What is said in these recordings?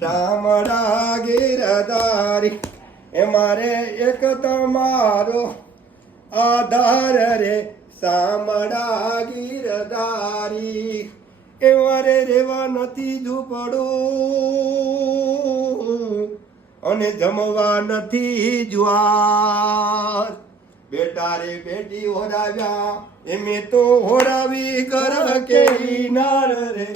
શામળા ગિરધારી એ મારે એક તમારો આધાર રે શામળા ગિરધારી એ મારે રેવા નથી ઝૂંપડું અને જમવા નથી જ્વાર બેટા રે બેટી હોરાવ્યા એ મેં તો હોરાવી કર કેરી નાર રે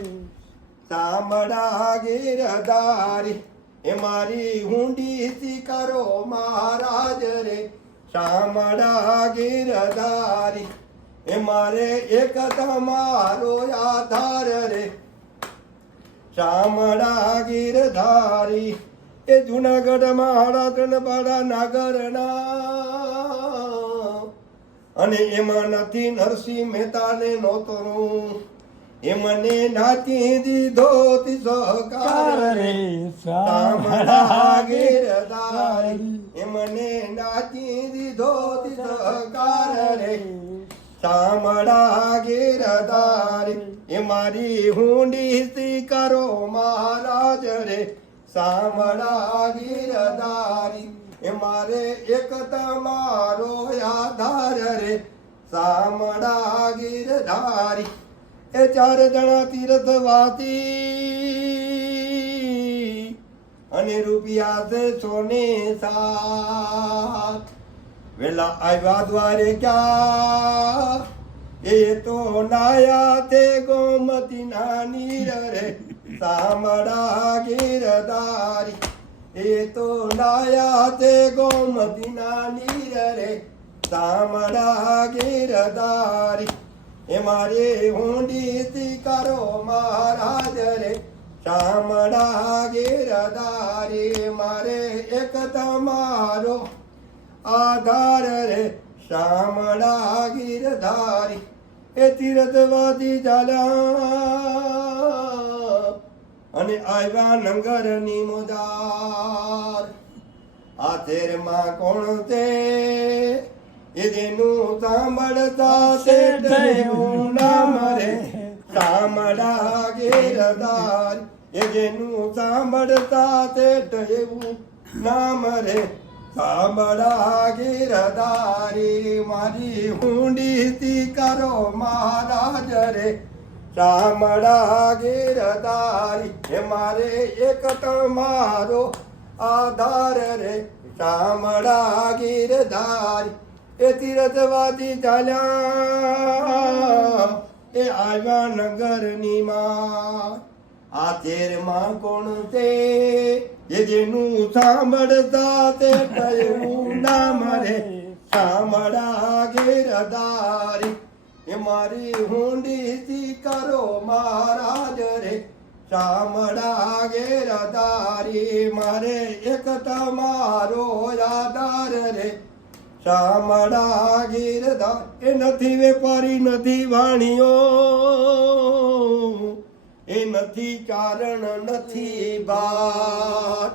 શામળા ગિરધારી એ મારી હુંડી સ્વીકારો મહારાજ રે શામળા ગિરધારી એ મારે એક તમારો આધાર રે શામળા ગિરધારી એ જુનાગઢમાં હાડા નાગરના અને એમાં નથી નરસિંહ મહેતાને નોતરું એ મને નાચી દીધો સહકાર રે શામળા ગિરધારી એ મને નાચી દીધો સહકાર રે શામળા ગિરધારી એ મારી હુંડી સ્વીકારો મહારાજ રે શામળા ગિરધારી એ મારે એક તમારો આધાર રે શામળા ગિરધારી એ 4 જણા તીર્થવાતી અને રૂપિયા છે સોને સાત વેલા આવ્યા દ્વારે ક્યાં એ તો નાયા તે ગોમતી નાની રે શામળા ગિરધારી એ તો નાયા તે ગોમતી નાની રે શામળા ગિરધારી એ મારે હુંડી સ્વીકારો મહારાજ રે શામળા ગિરધારી મારે એક તમારો આધાર રે શામળા ગિરધારી એ તીર્થવાદી ચાલ્યા અને આવ્યા નંગરની મોજાર આ તેરમાં કોણ તે એ જેનું સાંભળતા તેવું નામ રે શામળા ગિરધારી એ જેનું સાંભળતા તેવું નામ રે શામળા ગિરધારી મારી હુંડી સ્વીકારો મહારાજ રે શામળા ગિરધારી એ મારે એક તમારો આધાર રે શામળા ગિરધારી એ તીર્થવાદી ચાલ્યા એ આવ્યા નગરની માં આ તેરમાં કોણ તે જેનું સાંભળતા તે કયું નામ રે શામળા ગિરધારી એ મારી હુંડી સ્વીકારો મહારાજ રે શામળા ગિરધારી મારે એક તમારો આધાર રે શામળા ગિરધાર એ નથી વેપારી નથી વાણિયો એ નથી ચારણ નથી બાર